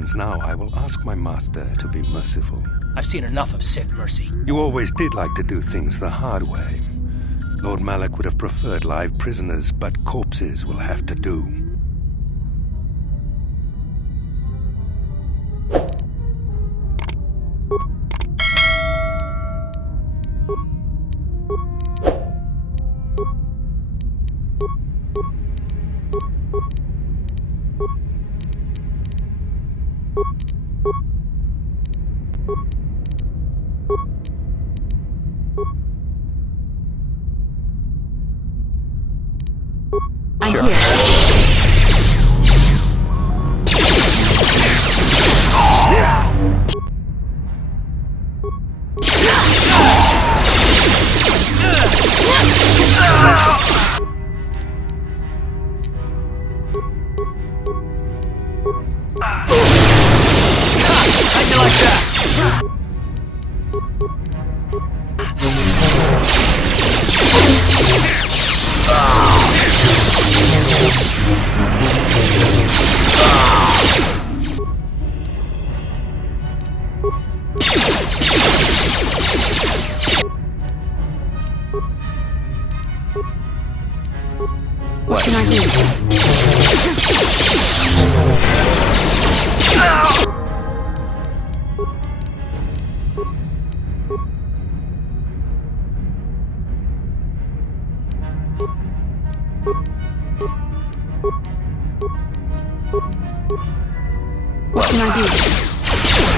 happens now, I will ask my master to be merciful. I've seen enough of Sith mercy. You always did like to do things the hard way. Lord Malak would have preferred live prisoners, but corpses will have to do. What can I do? What can I do?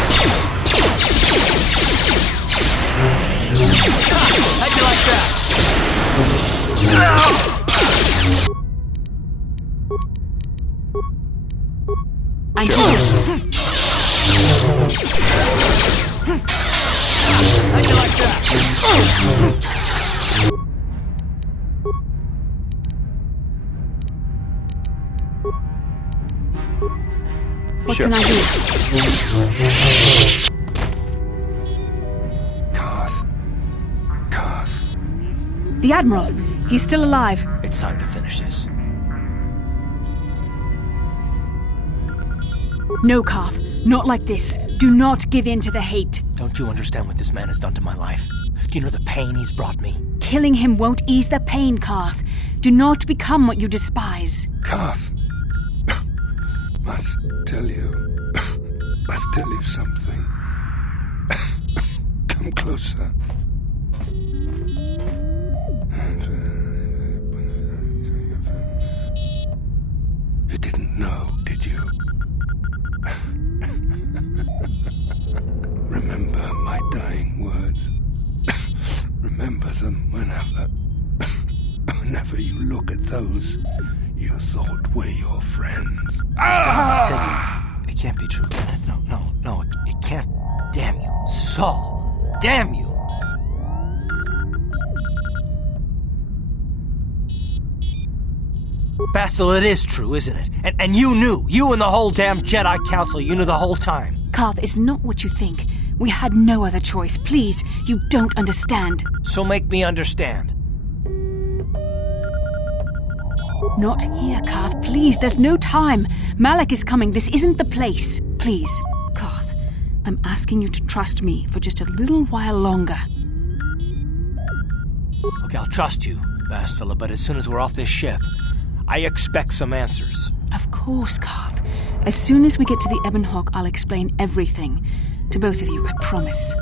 How'd you like that? I'm Sure. here. How'd you like that? What Sure. can I do? Karth. The Admiral. He's still alive. It's time to finish this. No, Karth. Not like this. Do not give in to the hate. Don't you understand what this man has done to my life? Do you know the pain he's brought me? Killing him won't ease the pain, Karth. Do not become what you despise. Karth. Must tell you something. Come closer. You didn't know, did you? Remember my dying words. Remember them whenever you look at those you thought were your friends. It can't be true. No, it can't. Damn you, Saul. Damn you. Basil, it is true, isn't it? And you knew. You and the whole damn Jedi Council, you knew the whole time. Karth, it's not what you think. We had no other choice. Please, you don't understand. So make me understand. Not here, Karth. Please, there's no time. Malak is coming. This isn't the place. Please, Karth, I'm asking you to trust me for just a little while longer. Okay, I'll trust you, Bastila, but as soon as we're off this ship, I expect some answers. Of course, Karth. As soon as we get to the Ebon Hawk, I'll explain everything. To both of you, I promise.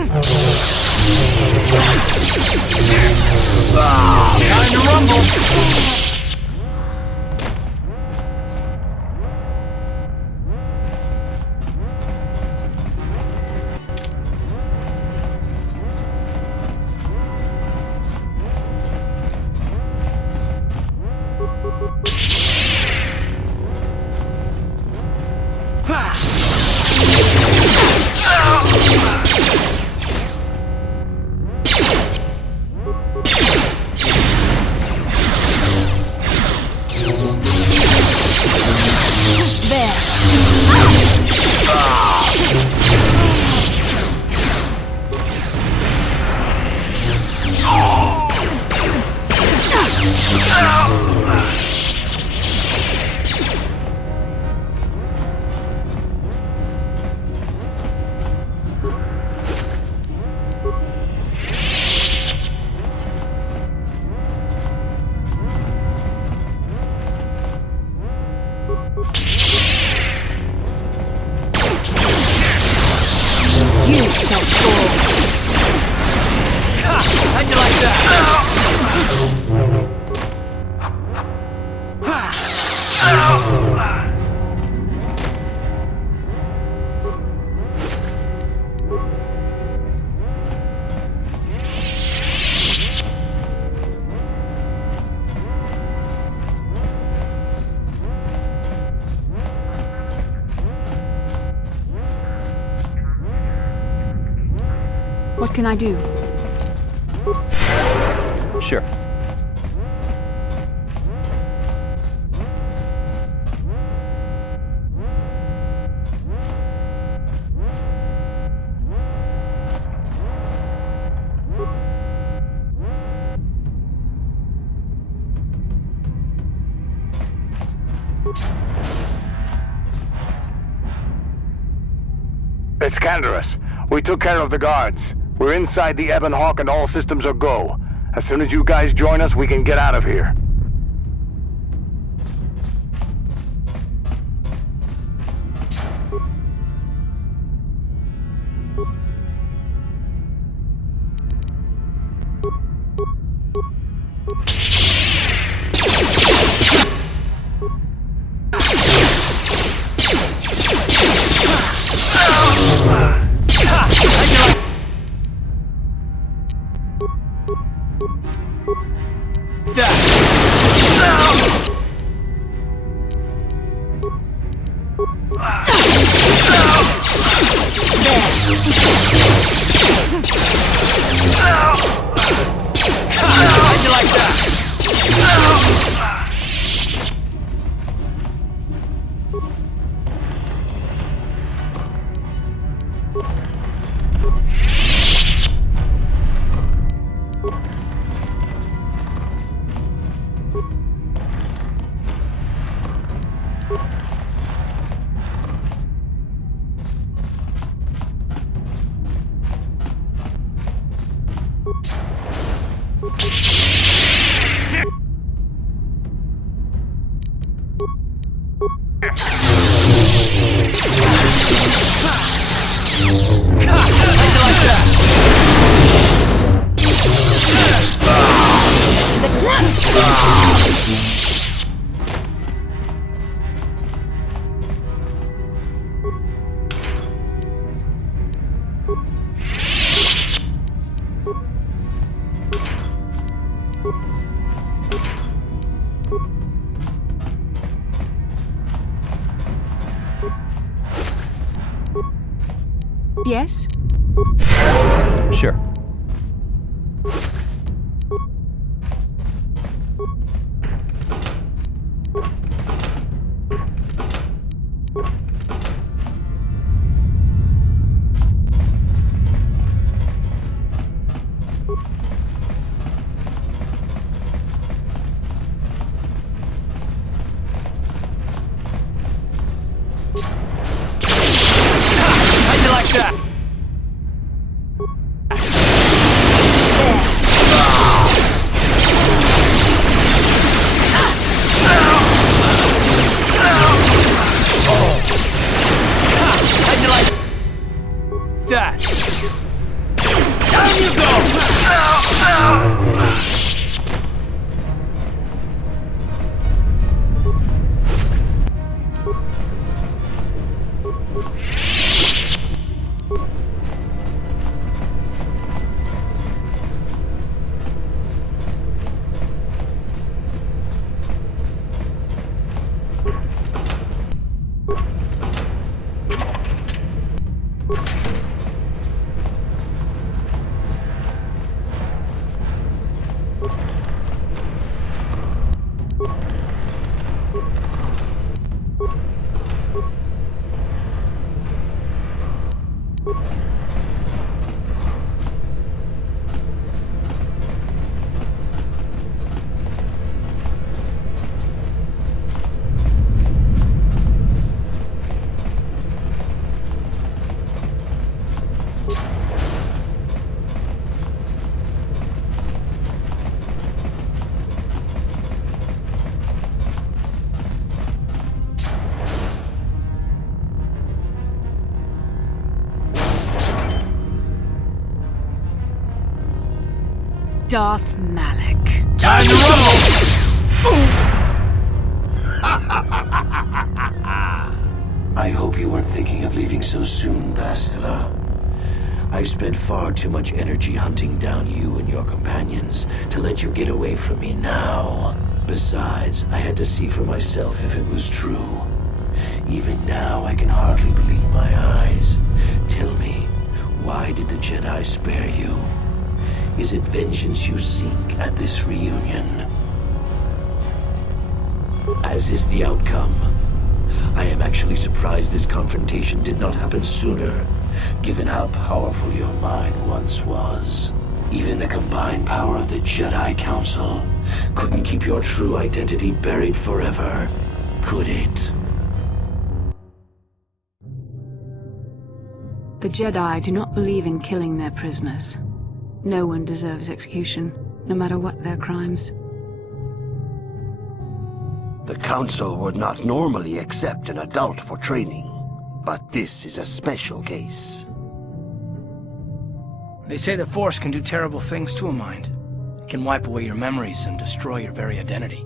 Time to rumble! How'd you like that? What can I do? Sure. It's Canderous. We took care of the guards. We're inside the Ebon Hawk and all systems are go. As soon as you guys join us, we can get out of here. How'd you like that? Yes? Sure. How'd you like that? How'd you like that? Down you go! Darth Malak. Time to rumble! I hope you weren't thinking of leaving so soon, Bastila. I've spent far too much energy hunting down you and your companions to let you get away from me now. Besides, I had to see for myself if it was true. Even now, I can hardly believe my eyes. Tell me, why did the Jedi spare you? Is it vengeance you seek at this reunion? As is the outcome. I am actually surprised this confrontation did not happen sooner, given how powerful your mind once was. Even the combined power of the Jedi Council couldn't keep your true identity buried forever, could it? The Jedi do not believe in killing their prisoners. No one deserves execution, no matter what their crimes. The Council would not normally accept an adult for training, but this is a special case. They say the Force can do terrible things to a mind. It can wipe away your memories and destroy your very identity.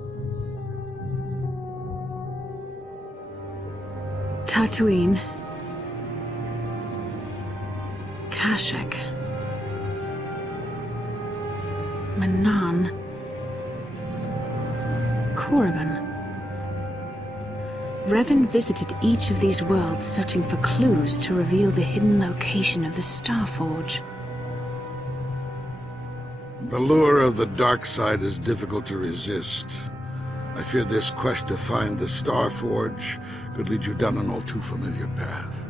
Tatooine. Kashyyyk. Manaan. Korriban. Revan visited each of these worlds searching for clues to reveal the hidden location of the Starforge. The lure of the dark side is difficult to resist. I fear this quest to find the Starforge could lead you down an all too familiar path.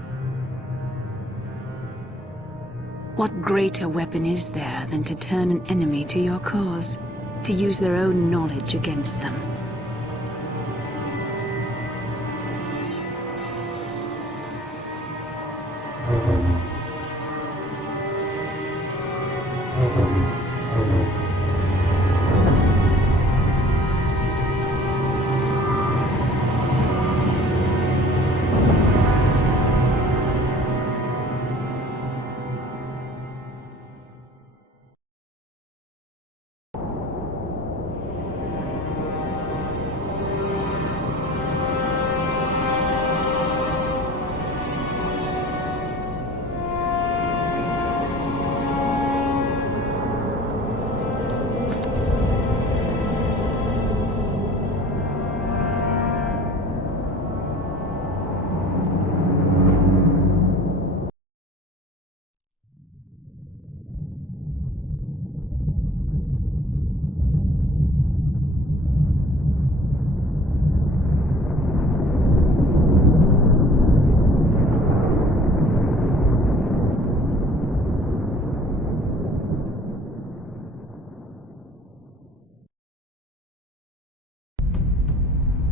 What greater weapon is there than to turn an enemy to your cause, to use their own knowledge against them?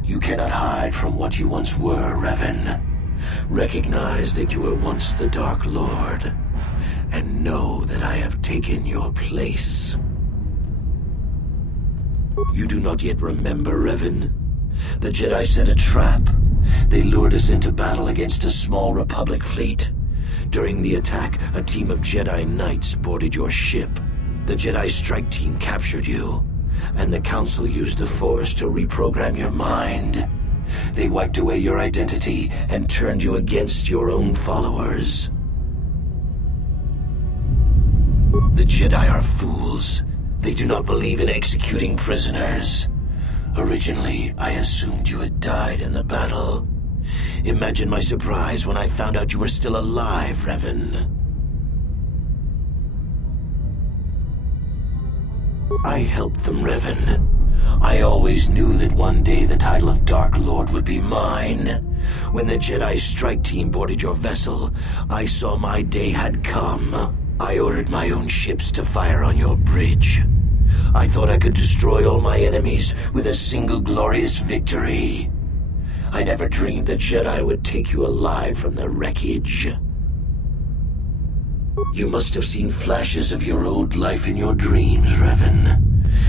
You cannot hide from what you once were, Revan. Recognize that you were once the Dark Lord, and know that I have taken your place. You do not yet remember, Revan? The Jedi set a trap. They lured us into battle against a small Republic fleet. During the attack, a team of Jedi Knights boarded your ship. The Jedi strike team captured you, and the Council used the Force to reprogram your mind. They wiped away your identity and turned you against your own followers. The Jedi are fools. They do not believe in executing prisoners. Originally, I assumed you had died in the battle. Imagine my surprise when I found out you were still alive, Revan. I helped them, Revan. I always knew that one day the title of Dark Lord would be mine. When the Jedi strike team boarded your vessel, I saw my day had come. I ordered my own ships to fire on your bridge. I thought I could destroy all my enemies with a single glorious victory. I never dreamed the Jedi would take you alive from the wreckage. You must have seen flashes of your old life in your dreams, Revan.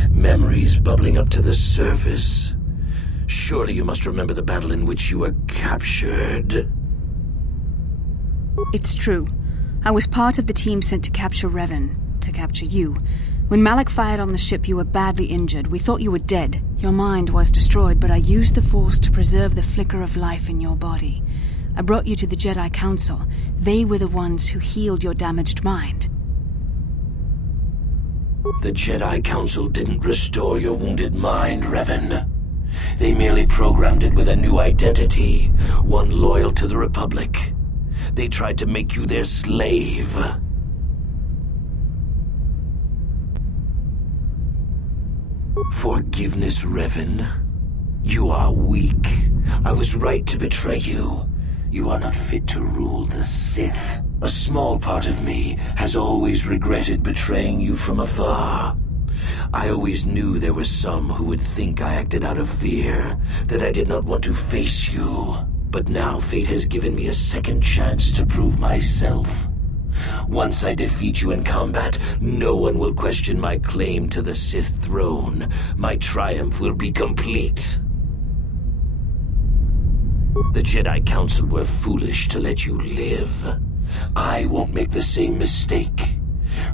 Memories bubbling up to the surface. Surely you must remember the battle in which you were captured. It's true. I was part of the team sent to capture Revan, to capture you. When Malak fired on the ship, you were badly injured. We thought you were dead. Your mind was destroyed, but I used the Force to preserve the flicker of life in your body. I brought you to the Jedi Council. They were the ones who healed your damaged mind. The Jedi Council didn't restore your wounded mind, Revan. They merely programmed it with a new identity, one loyal to the Republic. They tried to make you their slave. Forgiveness, Revan. You are weak. I was right to betray you. You are not fit to rule the Sith. A small part of me has always regretted betraying you from afar. I always knew there were some who would think I acted out of fear, that I did not want to face you. But now fate has given me a second chance to prove myself. Once I defeat you in combat, no one will question my claim to the Sith throne. My triumph will be complete. The Jedi Council were foolish to let you live. I won't make the same mistake.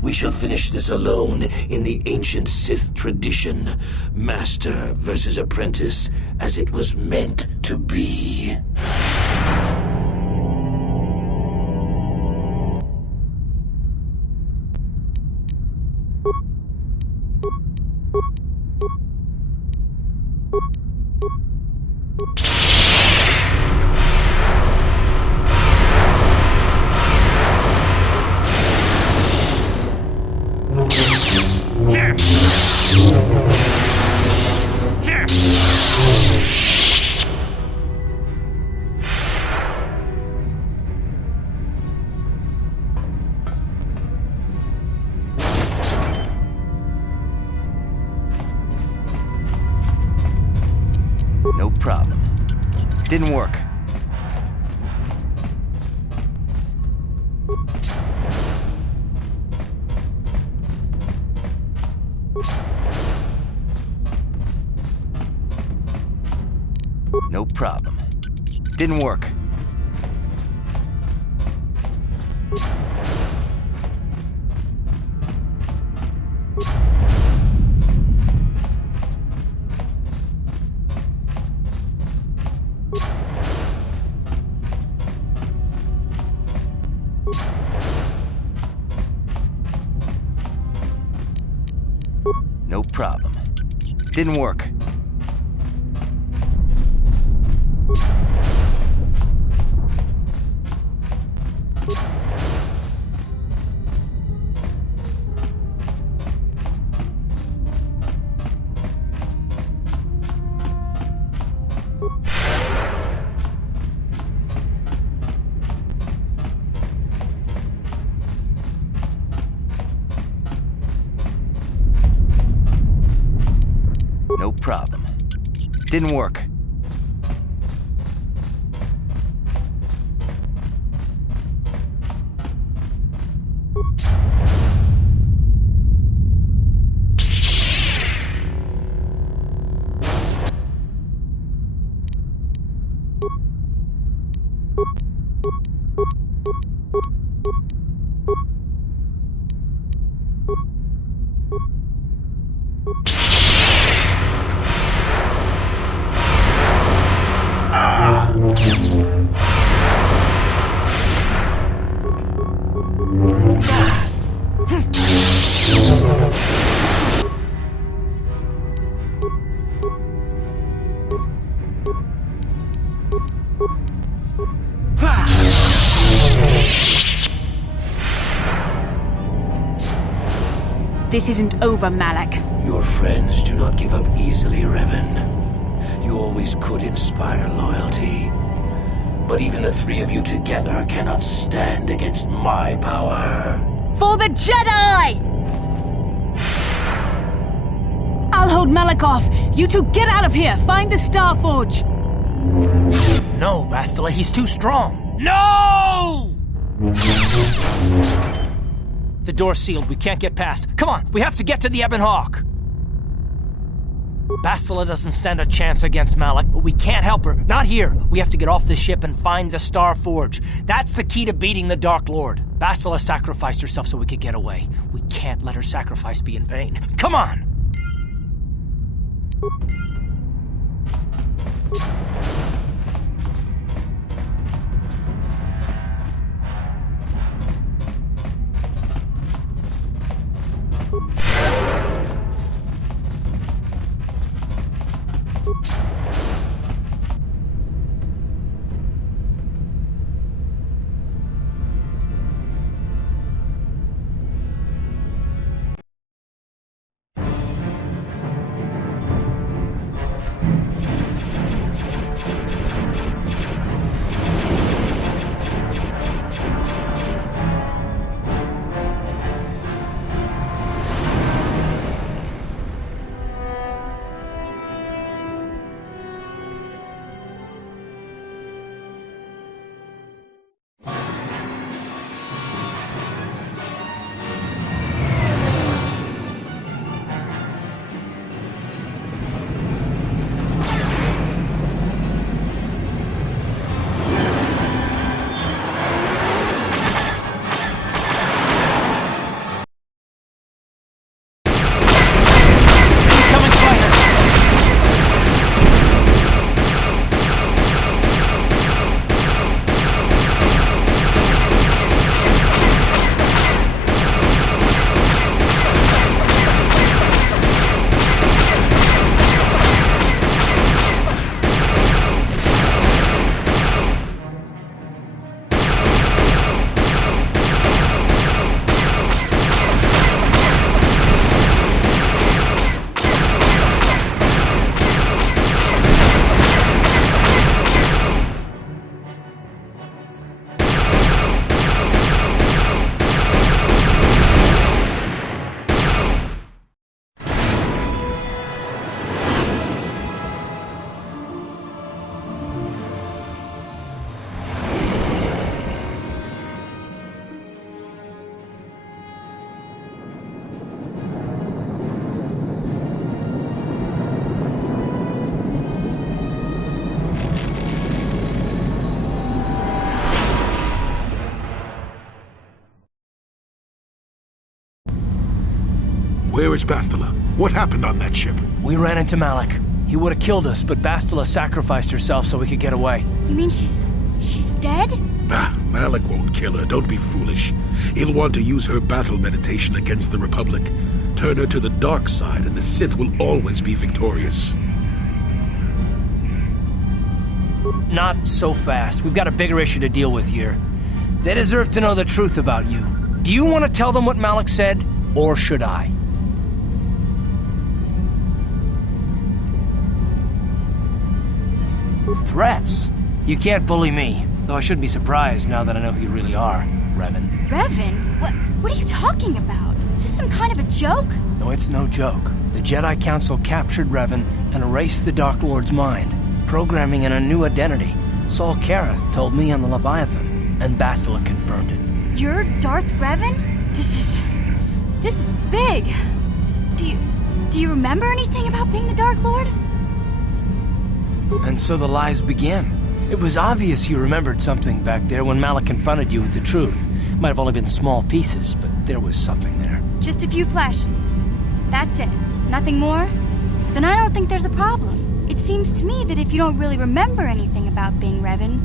We shall finish this alone in the ancient Sith tradition. Master versus apprentice, as it was meant to be. No problem. Didn't work. No problem. Didn't work. No problem. Didn't work. No problem. Didn't work. This isn't over, Malak. Your friends do not give up easily, Revan. You always could inspire loyalty. But even the three of you together cannot stand against my power. For the Jedi! I'll hold Malak off. You two get out of here. Find the Star Forge. No, Bastila, he's too strong. No! The door's sealed. We can't get past. Come on, we have to get to the Ebon Hawk. Bastila doesn't stand a chance against Malak, but we can't help her. Not here. We have to get off the ship and find the Star Forge. That's the key to beating the Dark Lord. Bastila sacrificed herself so we could get away. We can't let her sacrifice be in vain. Come on! Where is Bastila? What happened on that ship? We ran into Malak. He would have killed us, but Bastila sacrificed herself so we could get away. You mean she's dead? Ah, Malak won't kill her. Don't be foolish. He'll want to use her battle meditation against the Republic. Turn her to the dark side, and the Sith will always be victorious. Not so fast. We've got a bigger issue to deal with here. They deserve to know the truth about you. Do you want to tell them what Malak said, or should I? Threats? You can't bully me. Though I shouldn't be surprised now that I know who you really are, Revan. Revan? What are you talking about? Is this some kind of a joke? No, it's no joke. The Jedi Council captured Revan and erased the Dark Lord's mind, programming in a new identity. Saul Kareth told me on the Leviathan, and Bastila confirmed it. You're Darth Revan? This is big. Do you remember anything about being the Dark Lord? And so the lies began. It was obvious you remembered something back there when Malak confronted you with the truth. Might have only been small pieces, but there was something there. Just a few flashes. That's it. Nothing more? Then I don't think there's a problem. It seems to me that if you don't really remember anything about being Revan,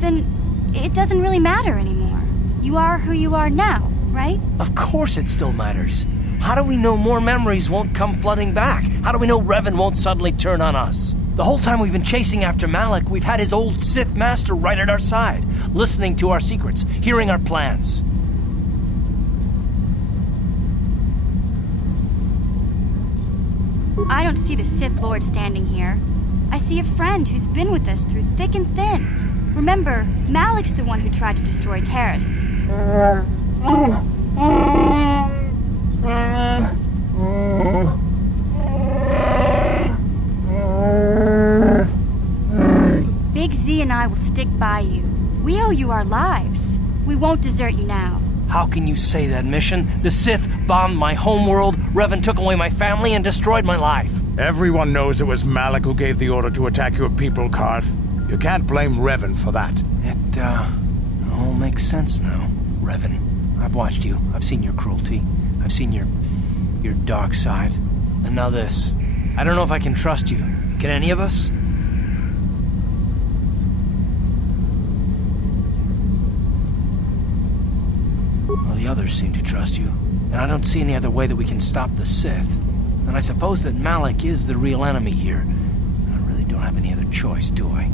then it doesn't really matter anymore. You are who you are now, right? Of course it still matters. How do we know more memories won't come flooding back? How do we know Revan won't suddenly turn on us? The whole time we've been chasing after Malak, we've had his old Sith master right at our side, listening to our secrets, hearing our plans. I don't see the Sith Lord standing here. I see a friend who's been with us through thick and thin. Remember, Malik's the one who tried to destroy Terrace. Big Z and I will stick by you. We owe you our lives. We won't desert you now. How can you say that, Mission? The Sith bombed my homeworld, Revan took away my family, and destroyed my life. Everyone knows it was Malik who gave the order to attack your people, Karth. You can't blame Revan for that. It, all makes sense now, Revan. I've watched you. I've seen your cruelty. I've seen your dark side. And now this. I don't know if I can trust you. Can any of us? Well, the others seem to trust you. And I don't see any other way that we can stop the Sith. And I suppose that Malik is the real enemy here. I really don't have any other choice, do I?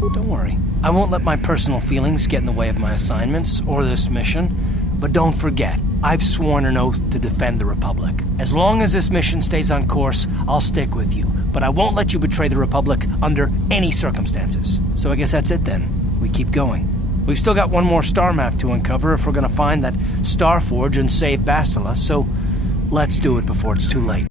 Don't worry. I won't let my personal feelings get in the way of my assignments or this mission. But don't forget, I've sworn an oath to defend the Republic. As long as this mission stays on course, I'll stick with you. But I won't let you betray the Republic under any circumstances. So I guess that's it then. We keep going. We've still got one more star map to uncover if we're gonna find that Star Forge and save Bastila, so let's do it before it's too late.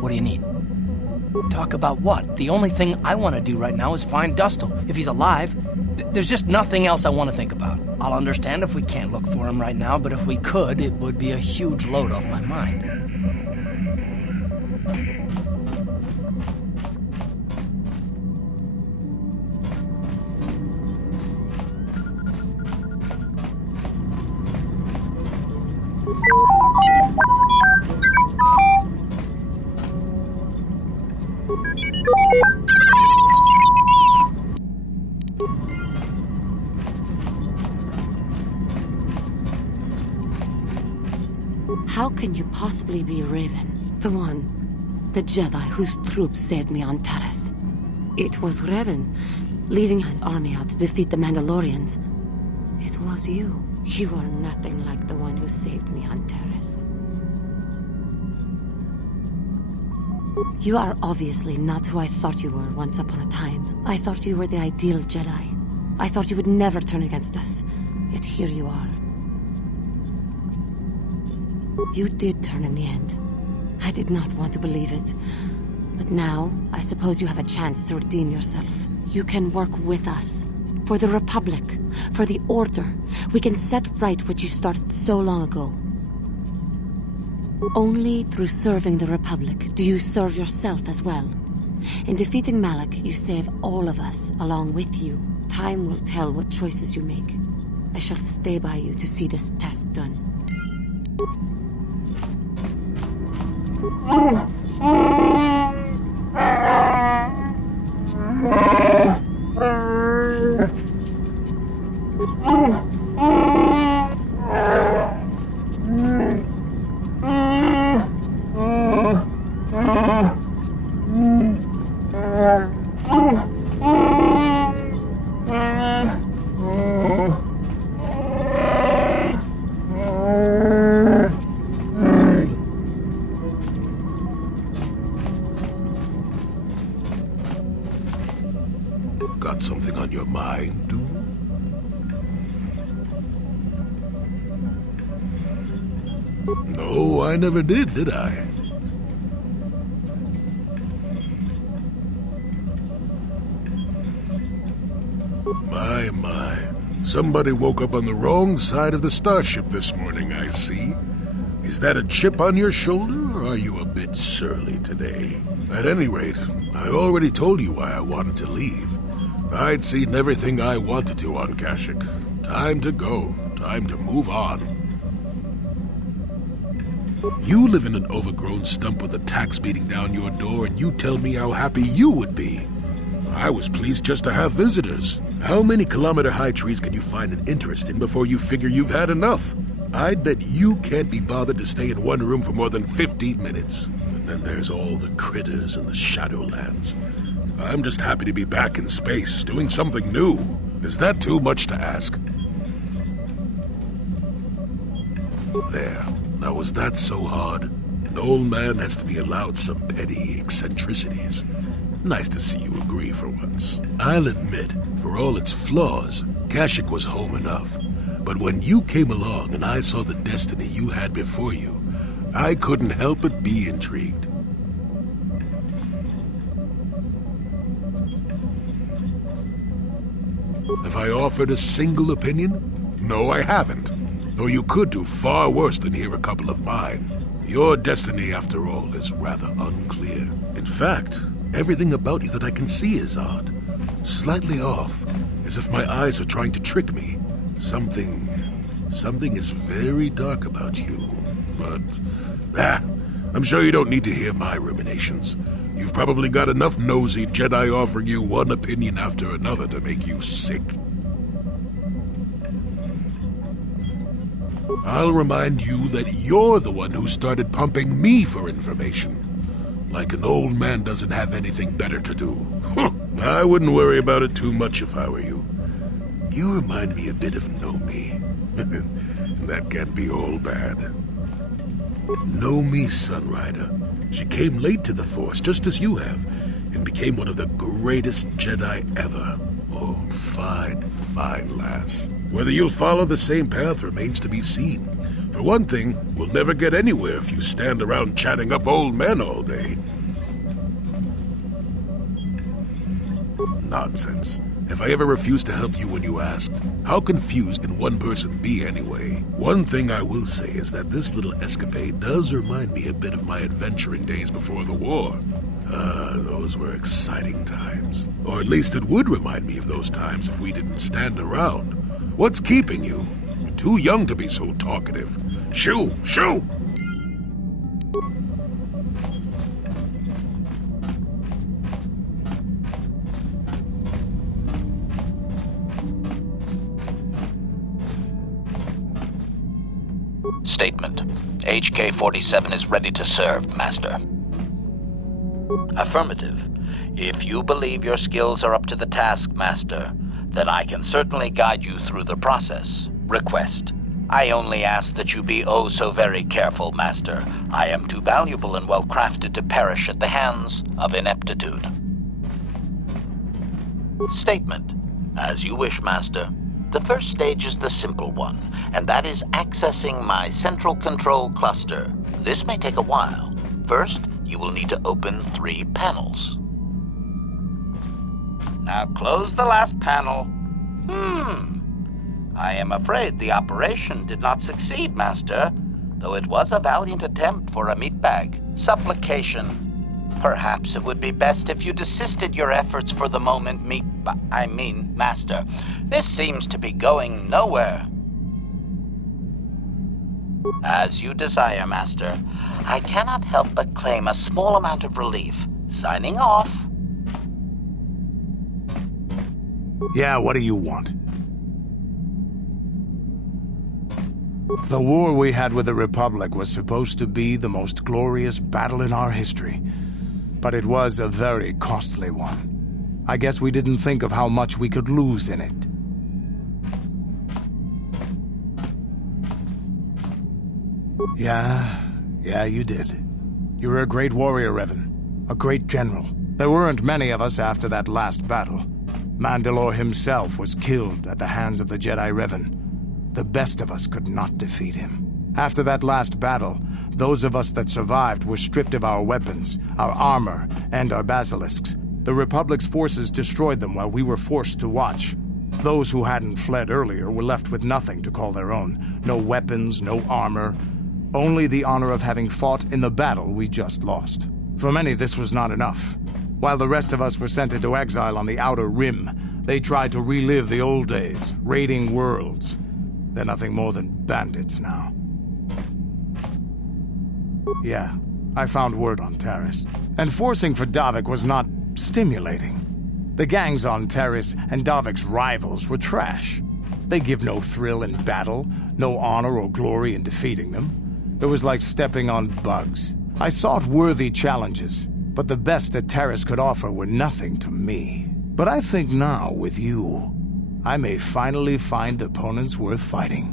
What do you need? Talk about what? The only thing I want to do right now is find Dustil. If he's alive, there's just nothing else I want to think about. I'll understand if we can't look for him right now, but if we could, it would be a huge load off my mind. How can you possibly be Revan? The Jedi whose troops saved me on Taris. It was Revan, leading an army out to defeat the Mandalorians. It was you. You are nothing like the one who saved me on Taris. You are obviously not who I thought you were once upon a time. I thought you were the ideal Jedi. I thought you would never turn against us. Yet here you are. You did turn in the end. I did not want to believe it. But now, I suppose you have a chance to redeem yourself. You can work with us. For the Republic. For the Order. We can set right what you started so long ago. Only through serving the Republic do you serve yourself as well. In defeating Malik, you save all of us along with you. Time will tell what choices you make. I shall stay by you to see this task done. Got something on your mind, dude? No, I never did I? Somebody woke up on the wrong side of the starship this morning, I see. Is that a chip on your shoulder, or are you a bit surly today? At any rate, I already told you why I wanted to leave. I'd seen everything I wanted to on Kashyyyk. Time to go. Time to move on. You live in an overgrown stump with a tax beating down your door, and you tell me how happy you would be. I was pleased just to have visitors. How many kilometer-high trees can you find an interest in before you figure you've had enough? I'd bet you can't be bothered to stay in one room for more than 15 minutes. And then there's all the critters and the Shadowlands. I'm just happy to be back in space, doing something new. Is that too much to ask? There. Now, was that so hard? An old man has to be allowed some petty eccentricities. Nice to see you agree for once. I'll admit, for all its flaws, Kashyyyk was home enough. But when you came along and I saw the destiny you had before you, I couldn't help but be intrigued. Have I offered a single opinion? No, I haven't. Though you could do far worse than hear a couple of mine. Your destiny, after all, is rather unclear. In fact, everything about you that I can see is odd. Slightly off, as if my eyes are trying to trick me. Something is very dark about you. But, I'm sure you don't need to hear my ruminations. You've probably got enough nosy Jedi offering you one opinion after another to make you sick. I'll remind you that you're the one who started pumping me for information. Like an old man doesn't have anything better to do. I wouldn't worry about it too much if I were you. You remind me a bit of Nomi. That can't be all bad. Nomi Sunrider. She came late to the Force, just as you have, and became one of the greatest Jedi ever. Oh, fine, fine lass. Whether you'll follow the same path remains to be seen. For one thing, we'll never get anywhere if you stand around chatting up old men all day. Nonsense. Have I ever refused to help you when you asked? How confused can one person be anyway? One thing I will say is that this little escapade does remind me a bit of my adventuring days before the war. Those were exciting times. Or at least it would remind me of those times if we didn't stand around. What's keeping you? You're too young to be so talkative. Shoo! Shoo! Statement. HK-47 is ready to serve, Master. Affirmative. If you believe your skills are up to the task, Master, then I can certainly guide you through the process. Request. I only ask that you be oh so very careful, Master. I am too valuable and well-crafted to perish at the hands of ineptitude. Statement. As you wish, Master. The first stage is the simple one, and that is accessing my central control cluster. This may take a while. First, you will need to open 3 panels. Now close the last panel. I am afraid the operation did not succeed, Master, though it was a valiant attempt for a meatbag. Supplication. Perhaps it would be best if you desisted your efforts for the moment, Master. This seems to be going nowhere. As you desire, Master. I cannot help but claim a small amount of relief. Signing off. Yeah, what do you want? The war we had with the Republic was supposed to be the most glorious battle in our history. But it was a very costly one. I guess we didn't think of how much we could lose in it. Yeah, you did. You were a great warrior, Revan. A great general. There weren't many of us after that last battle. Mandalore himself was killed at the hands of the Jedi Revan. The best of us could not defeat him. After that last battle, those of us that survived were stripped of our weapons, our armor, and our basilisks. The Republic's forces destroyed them while we were forced to watch. Those who hadn't fled earlier were left with nothing to call their own. No weapons, no armor. Only the honor of having fought in the battle we just lost. For many, this was not enough. While the rest of us were sent into exile on the Outer Rim, they tried to relive the old days, raiding worlds. They're nothing more than bandits now. Yeah, I found word on Taris. And forcing for Davik was not stimulating. The gangs on Taris and Davik's rivals were trash. They give no thrill in battle, no honor or glory in defeating them. It was like stepping on bugs. I sought worthy challenges, but the best that Taris could offer were nothing to me. But I think now, with you, I may finally find opponents worth fighting.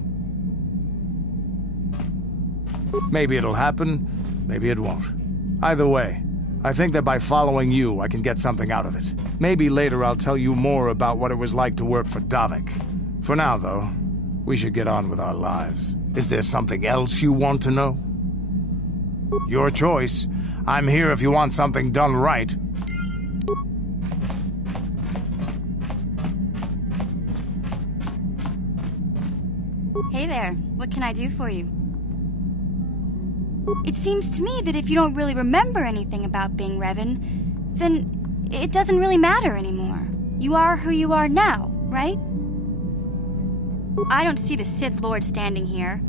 Maybe it'll happen, maybe it won't. Either way, I think that by following you, I can get something out of it. Maybe later I'll tell you more about what it was like to work for Davik. For now, though, we should get on with our lives. Is there something else you want to know? Your choice. I'm here if you want something done right. Hey there, what can I do for you? It seems to me that if you don't really remember anything about being Revan, then it doesn't really matter anymore. You are who you are now, right? I don't see the Sith Lord standing here.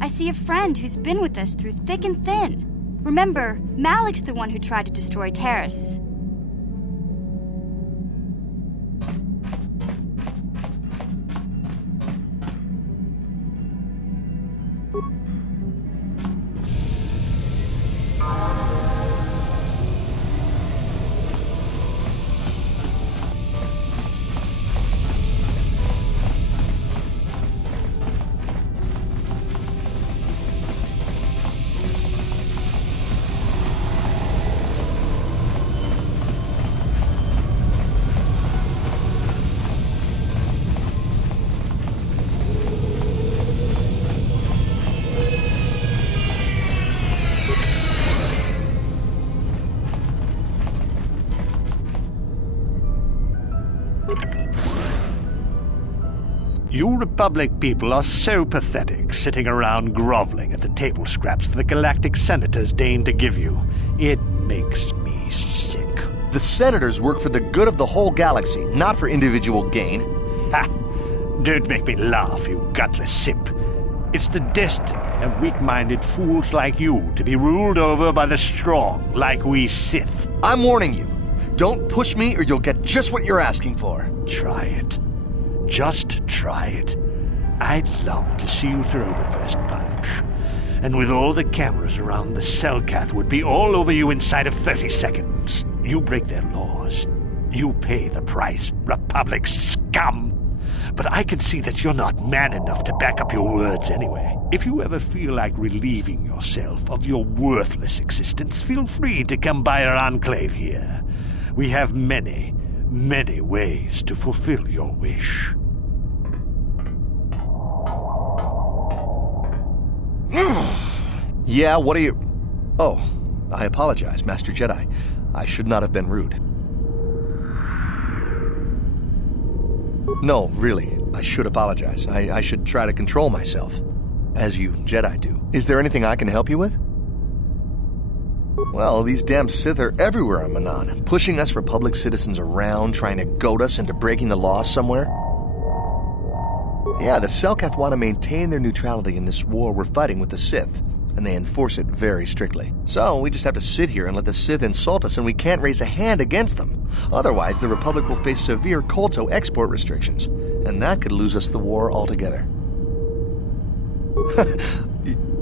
I see a friend who's been with us through thick and thin. Remember, Malik's the one who tried to destroy Taris. You Republic people are so pathetic, sitting around groveling at the table scraps the galactic senators deign to give you. It makes me sick. The senators work for the good of the whole galaxy, not for individual gain. Ha! Don't make me laugh, you gutless simp. It's the destiny of weak-minded fools like you to be ruled over by the strong, like we Sith. I'm warning you. Don't push me or you'll get just what you're asking for. Try it. Just try it. I'd love to see you throw the first punch. And with all the cameras around, the Selkath would be all over you inside of 30 seconds. You break their laws. You pay the price, Republic scum. But I can see that you're not man enough to back up your words anyway. If you ever feel like relieving yourself of your worthless existence, feel free to come by our enclave here. We have many, many ways to fulfill your wish. Yeah, what are you... Oh, I apologize, Master Jedi. I should not have been rude. No, really, I should apologize. I should try to control myself, as you Jedi do. Is there anything I can help you with? Well, these damn Sith are everywhere on Manan, pushing us Republic citizens around, trying to goad us into breaking the law somewhere. Yeah, the Selkath want to maintain their neutrality in this war we're fighting with the Sith, and they enforce it very strictly. So we just have to sit here and let the Sith insult us, and we can't raise a hand against them. Otherwise, the Republic will face severe Kolto export restrictions, and that could lose us the war altogether.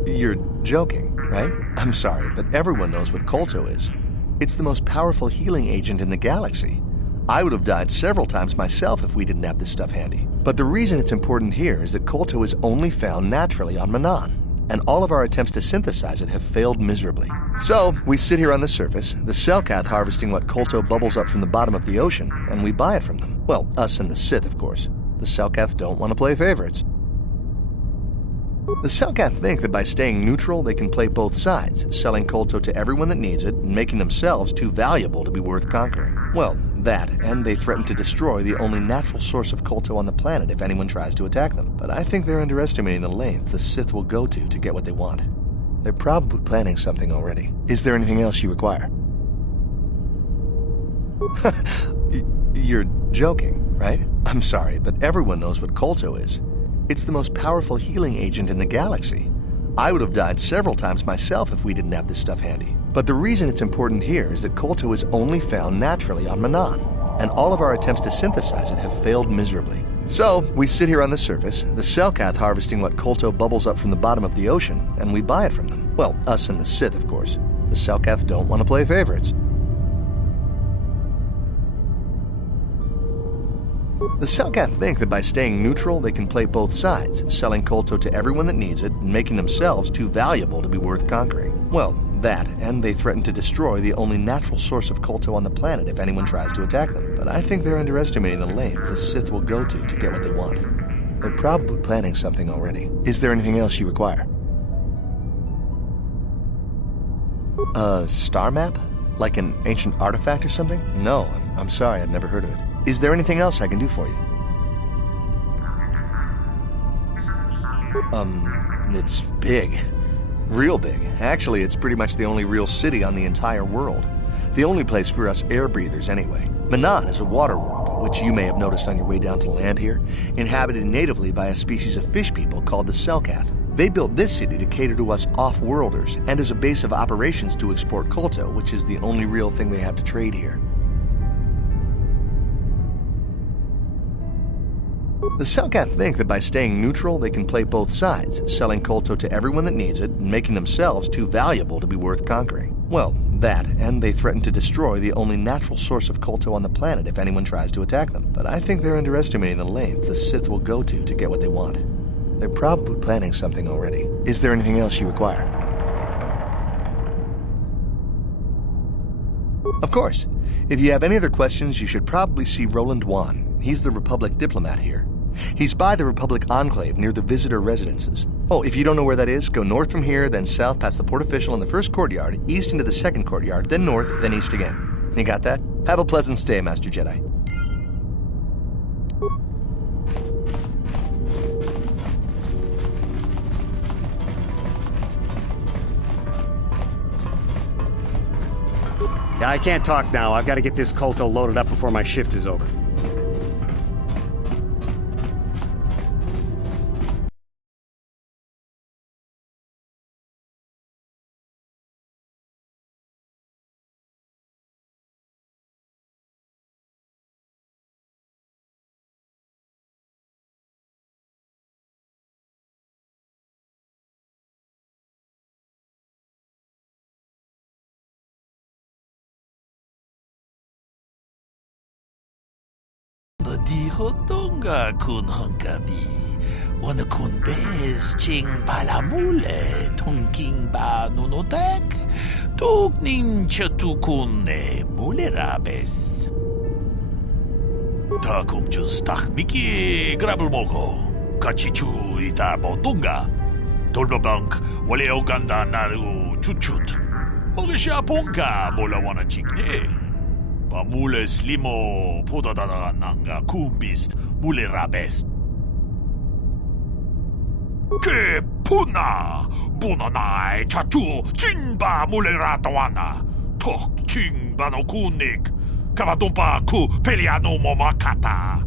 You're joking, right? I'm sorry, but everyone knows what Kolto is. It's the most powerful healing agent in the galaxy. I would have died several times myself if we didn't have this stuff handy. But the reason it's important here is that Kolto is only found naturally on Manan, and all of our attempts to synthesize it have failed miserably. So, we sit here on the surface, the Selkath harvesting what Kolto bubbles up from the bottom of the ocean, and we buy it from them. Well, us and the Sith, of course. The Selkath don't want to play favorites. The Selkath think that by staying neutral, they can play both sides, selling Kolto to everyone that needs it, and making themselves too valuable to be worth conquering. Well, that, and they threaten to destroy the only natural source of Kolto on the planet if anyone tries to attack them. But I think they're underestimating the length the Sith will go to get what they want. They're probably planning something already. Is there anything else you require? You're joking, right? I'm sorry, but everyone knows what Kolto is. It's the most powerful healing agent in the galaxy. I would have died several times myself if we didn't have this stuff handy. But the reason it's important here is that Kolto is only found naturally on Manan, and all of our attempts to synthesize it have failed miserably. So, we sit here on the surface, the Selkath harvesting what Kolto bubbles up from the bottom of the ocean, and we buy it from them. Well, us and the Sith, of course. The Selkath don't want to play favorites. The Selkath think that by staying neutral, they can play both sides, selling Kolto to everyone that needs it, and making themselves too valuable to be worth conquering. Well, that, and they threaten to destroy the only natural source of Kolto on the planet if anyone tries to attack them. But I think they're underestimating the length the Sith will go to get what they want. They're probably planning something already. Is there anything else you require? A star map? Like an ancient artifact or something? No, I'm sorry, I've never heard of it. Is there anything else I can do for you? It's big. Real big. Actually, it's pretty much the only real city on the entire world. The only place for us air breathers, anyway. Manan is a water world, which you may have noticed on your way down to land here, inhabited natively by a species of fish people called the Selkath. They built this city to cater to us off-worlders, and as a base of operations to export Kolto, which is the only real thing they have to trade here. The Selkath think that by staying neutral, they can play both sides, selling Kolto to everyone that needs it, and making themselves too valuable to be worth conquering. Well, that, and they threaten to destroy the only natural source of Kolto on the planet if anyone tries to attack them. But I think they're underestimating the length the Sith will go to get what they want. They're probably planning something already. Is there anything else you require? Of course. If you have any other questions, you should probably see Roland Wan. He's the Republic diplomat here. He's by the Republic Enclave near the visitor residences. Oh, if you don't know where that is, go north from here, then south past the port official in the first courtyard, east into the second courtyard, then north, then east again. You got that? Have a pleasant stay, Master Jedi. Yeah, I can't talk now. I've got to get this Kolto loaded up before my shift is over. Dihotonga kun hunkabi. Wana kun bez ching palamule tunking ba nunotek. Tuknin chatukune mulerabes. Takum just takmiki grabelmogo. Kachichu ita botunga. Tolbabank wale oganda naru chuchut. Mogesha ponka bola wana chikne. Mule slimo podadada nanga kumbist mule rabes. Ke puna bunanai chatu chinba mule ratawana. Tok chingba no kunik. Kavatumpa ku peliano momakata.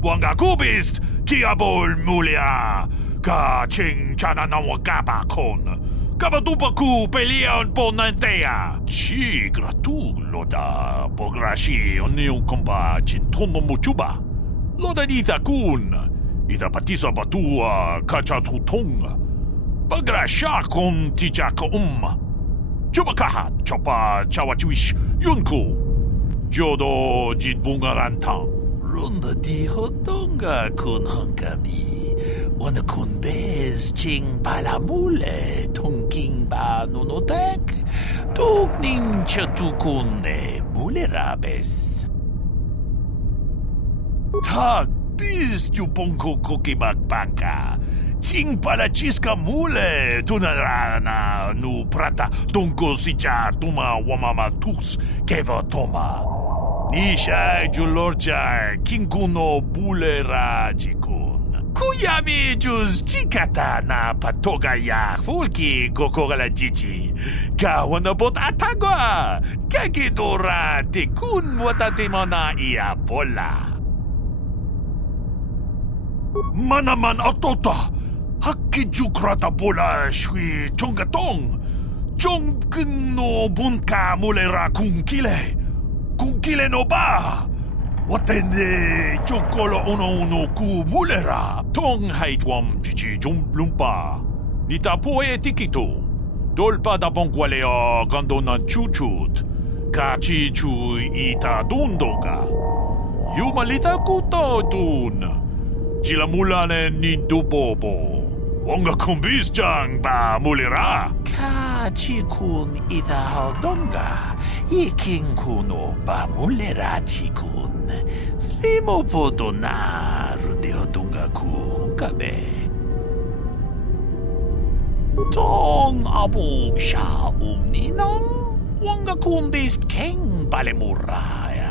Wanga kubist kiabol mulia. Ka ching chana na wakaba kon. Kavadupaku pelion ponantea. Chi gratu loda pograshi oniu komba chintono muchuba. Loda nita kun. Ita patisa batua kachatutong. Pagrasha kon tijaka Chubakaha chopa chawachiwish yunku. Jodo jitbungarantang. Runda di hotonga kun hunkabi. Wana kun bez ching palamule tunking ba nunotek. Tuknin chatukune mulerabes. Tag biz chuponko kokibak banka. Ching palachiska mule tunarana nu prata tunko sicha tuma wamama tus keva toma. Nisha julorja kinkuno bulera jikun. Kuyami juz chikata na patogaya fulki gokogala jichi. Kawanabot atagwa. Kagidora tikun watatimona ia bola. Manaman otota. Hakijukrata bola shui chongatong. Chongkung no bunka mulera kunkile. Kunkile no ba. Watende chokolo uno ku mulera. Tong haitwam chichi jumplumpa. Nitapoe tikito. Dolpa da bonkwaleo gandona chuchut. Kachi chu ita dundoga. Yumalita kuto dun. Chilamulane nindubobo. Wonga kumbis jang ba mulera. Kachi kun ita haldonga. Iking kuno ba mulera chikun. Slimo podona rundi hodunga ku hunkabe. Tong abog sha umninang. Wonga kumbis keng balemuraya.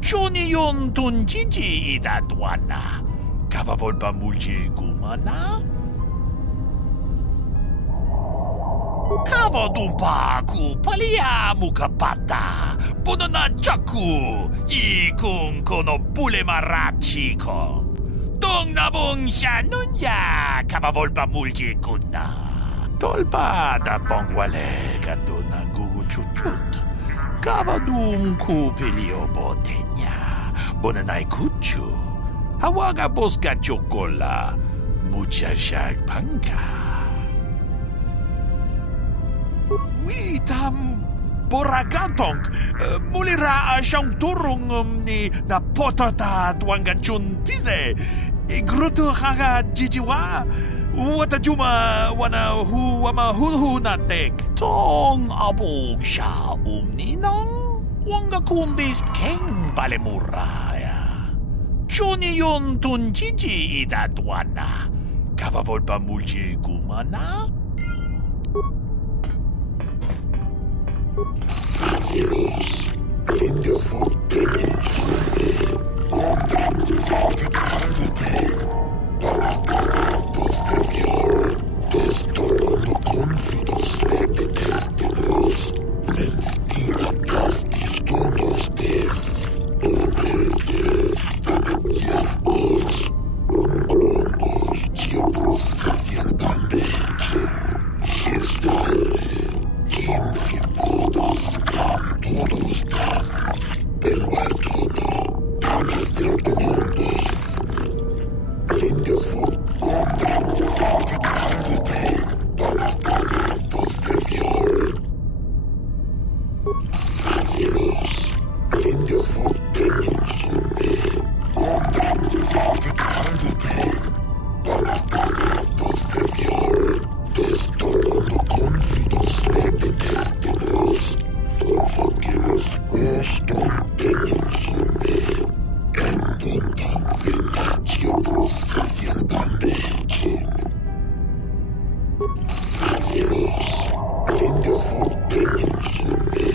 Johnny yon tunjiji ida dwana. Kavavolpa mulje kumana? Kavadumpa ku palia mukapata. Punana chaku. Ikung kono pule marachiko. Tong nabong siya nunya. Kavavolpa mulje kuna. Tolpa da pongwale kando na guguchuchut. Kavadum ku pilio botenya. Bonanay kuchu. Hawaga boska chokola, mucha shag panka. Witam boragatong, mulira siyang turong ni na potata tuanga chuntize. Igruto haga jijiwa, watajuma wana wama hulhu natek. Tong abog siya ninang, wanga kumbis keng balemura. Johnny yon tunjiji ida dwana. Kavavolpa mulje kumana? Safiros, blindes fortellings Ondram de verticaliteit. Donas paratos de viol. Destorno confidos de testigos. Blends diractas distornos des. Yes, boss. Unglorious, geoprocessierbande. Gestalt. Infimodos, todos dan. Pero al todo, dames de mundos. Blindes for Ondram de verticaliteit. Donas paratos de viol. Safiros. Blindes for Ondram de verticaliteit. Donas paratos de viol. Destorno confidos de testigos. Torfogiros oston tenensumbe. Endon danzilla geoprocessierbande. Safiros. Blindes for tenensumbe.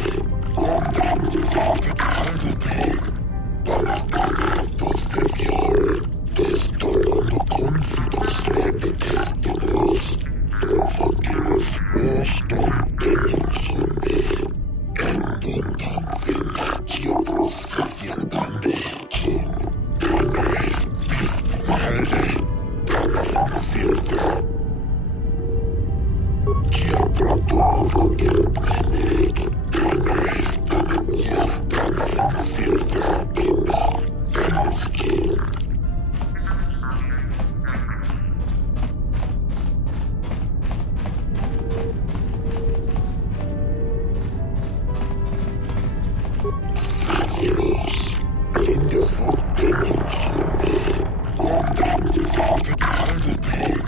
Ondram de verticaliteit. Donas paratos de viol. Destorno confidos de testigos. Torfogiros oston tenensumbe. Endon danzilla geoprocessierbande. Donais bist malde. Dana van Silza. Geoprodovo irbrenned. Donais dananias Dana van Silza. Inda. Denowski. Safiros. Blindes for tenensumbe. Ondram de verticaliteit.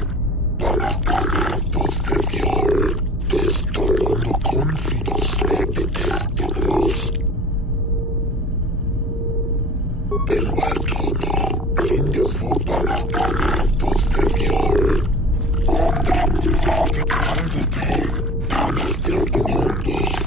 Donas paratos de viol. Destorno confidos de testigos. Pero al todo, blindes for donas paratos de viol. Ondram de verticaliteit. Dames de mundos.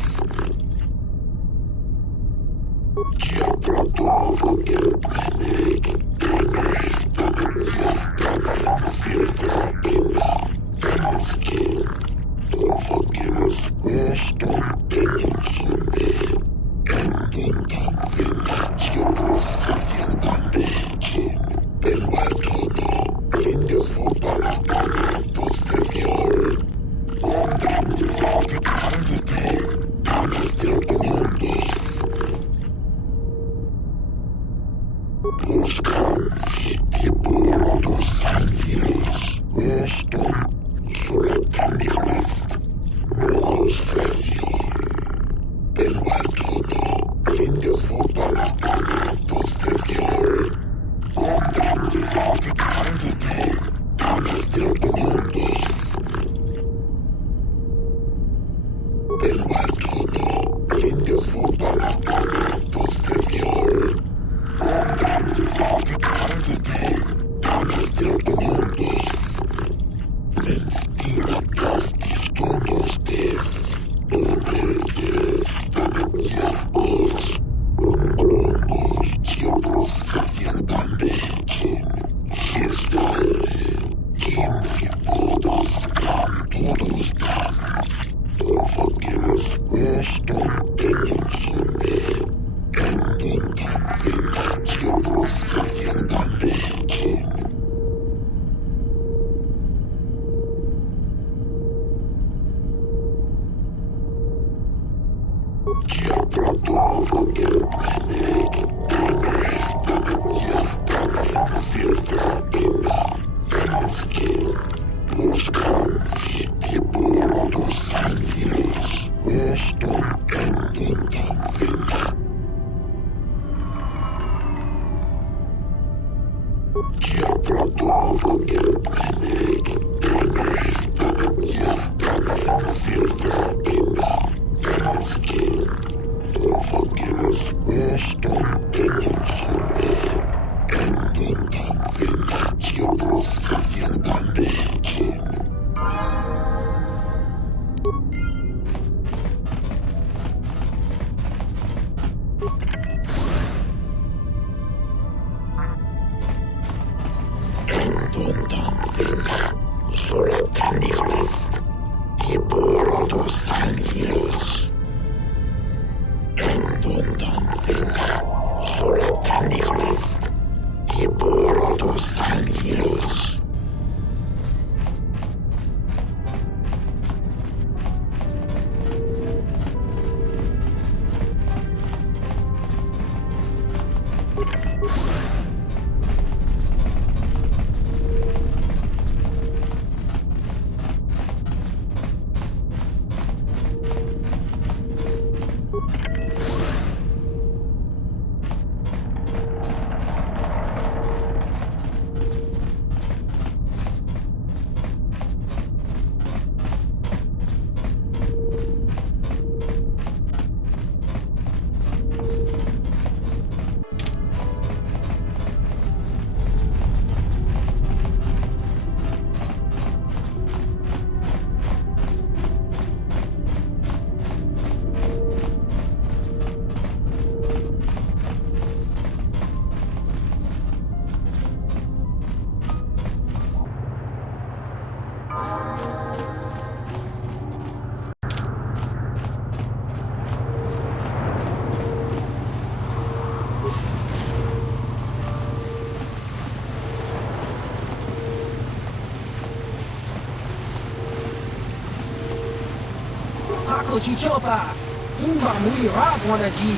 Chichopa, Kimba Muli Raguanaji,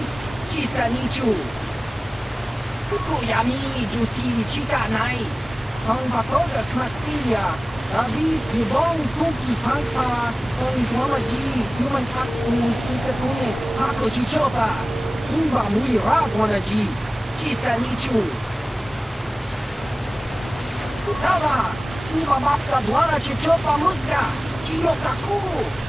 Chiska Nichu, Kuyami, Juski, Chika Nai, Pangpatoga Smatilla, David, Tibong, Kuki, Pangpa, Oniguamaji, Human Kaku, Kikatune, Hako Chichopa, Kimba Muli Raguanaji, Chiska Nichu, Dava, Iba Maska Dwana Chichopa Muska, Chiyokaku.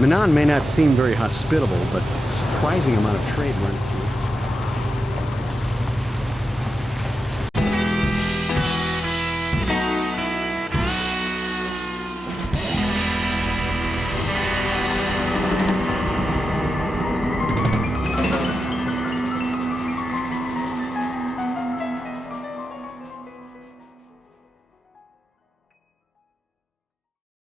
Manan may not seem very hospitable, but a surprising amount of trade runs through